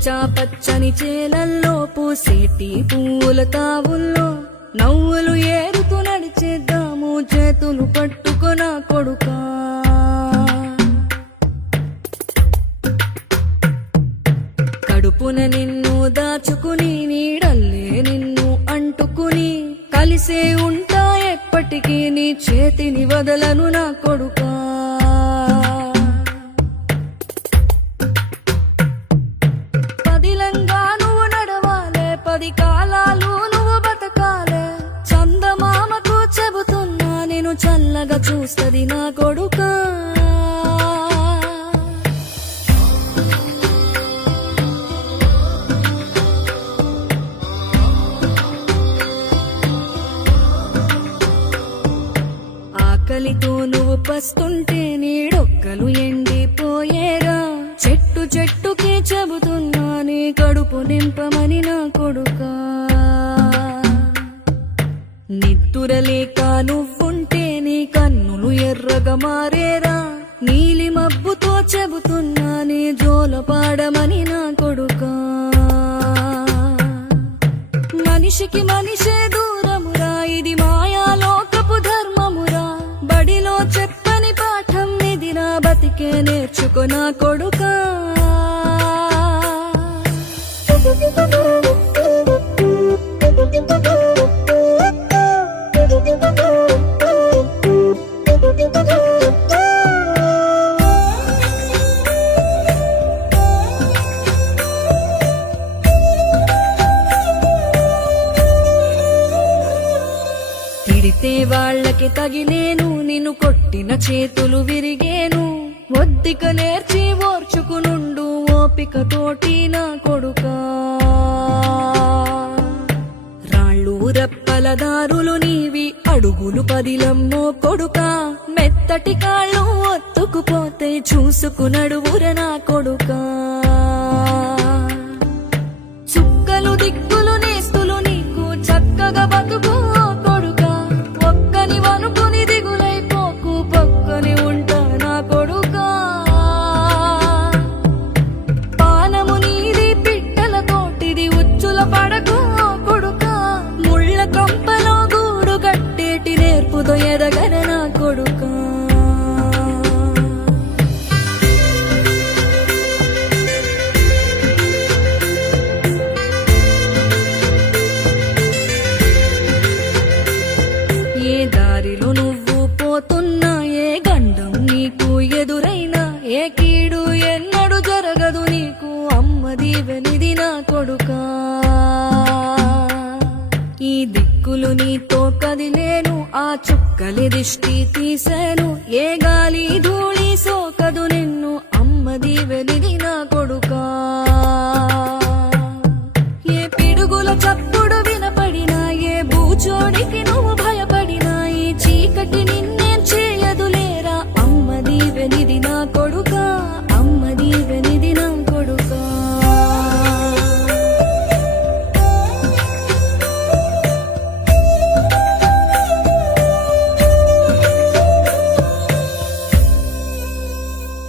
పచ్చా పచ్చని చేలల్లో పూసేటి పూల తావుల్లో నవ్వులు ఏరుతూ నడిచేద్దాము చేతులు పట్టుకొన కొడుకా. కడుపున నిన్ను దాచుకుని నీడల్లే నిన్ను అంటుకుని కలిసే ఉంటా ఎప్పటికీ నీ చేతిని వదలను నా కొడుకా. పదిలంగా నువ్వు నడవాలే, 10 కాలాలు నువ్వు బతకాలే. చందమామకు చెబుతున్నా నేను చల్లగా చూస్తది నా కొడుకా. ఆకలితో నువ్వు పస్తుంటే నీడొక్కలు ఎండిపోయేరా. చెట్టు చెట్టుకే చెబుతున్నా నీ కడుపు నింపమని నా కొడుకా. నిద్దురలేక నువ్వుంటే నీ కన్నులు ఎర్రగా మారేరా. నీలి మబ్బుతో చెబుతున్నా నీ జోల పాడమని నా కొడుకా. మనిషికి మనిషే దూరమురా, ఇది మాయాలోకపు ధర్మమురా. బడిలో చెప్పని పాఠం ఇది, నా బతికే నేర్చుకో నా కొడుకా. తిడితే వాళ్ళకి తగిలేను, నిన్ను కొట్టిన చేతులు విరిగేను. ఒద్దిక నేర్చి ఓర్చుకునుండు ఓపిక తోటి నా కొడుకా. రాళ్ళు రప్పల దారులు నీవి, అడుగులు పదిలమ్మో కొడుకా. మెత్తటి కాళ్ళు ఒత్తుకుపోతే చూసుకునడువుర నా కొడుకా. చుక్కలు దిక్కులు నేస్తులు నీకు చక్కగా బతుకు కొడుకా. ఒక్కని వనుకుని దిగులైపోకు, పక్కని ఉంటా నా కొడుకా. పానము నీది పిట్టల తోటిది, ఉచ్చుల పడకు కొడుకా. ముళ్ళ కంపలో గూడు కట్టేటి నేర్పుతో ఎదగన నా కొడుకా. ఏ దారిలో నువ్వు పోతున్నా, ఏ గండం నీకు ఎదురైనా, ఏ కీడు ఎన్నడు జరగదు నీకు అమ్మ దీవెనిది నా కొడుకా. ఈ దిక్కులు నీతో కదిలేను, ఆ చుక్కలి దిష్టి తీసేను. ఏ గాలి ధూళి సోకదు నిన్ను అమ్మ దీవెనిది నా కొడుకా. ఏ పిడుగుల చప్పుడు వినపడినా, ఏ భూచోడికి నువ్వు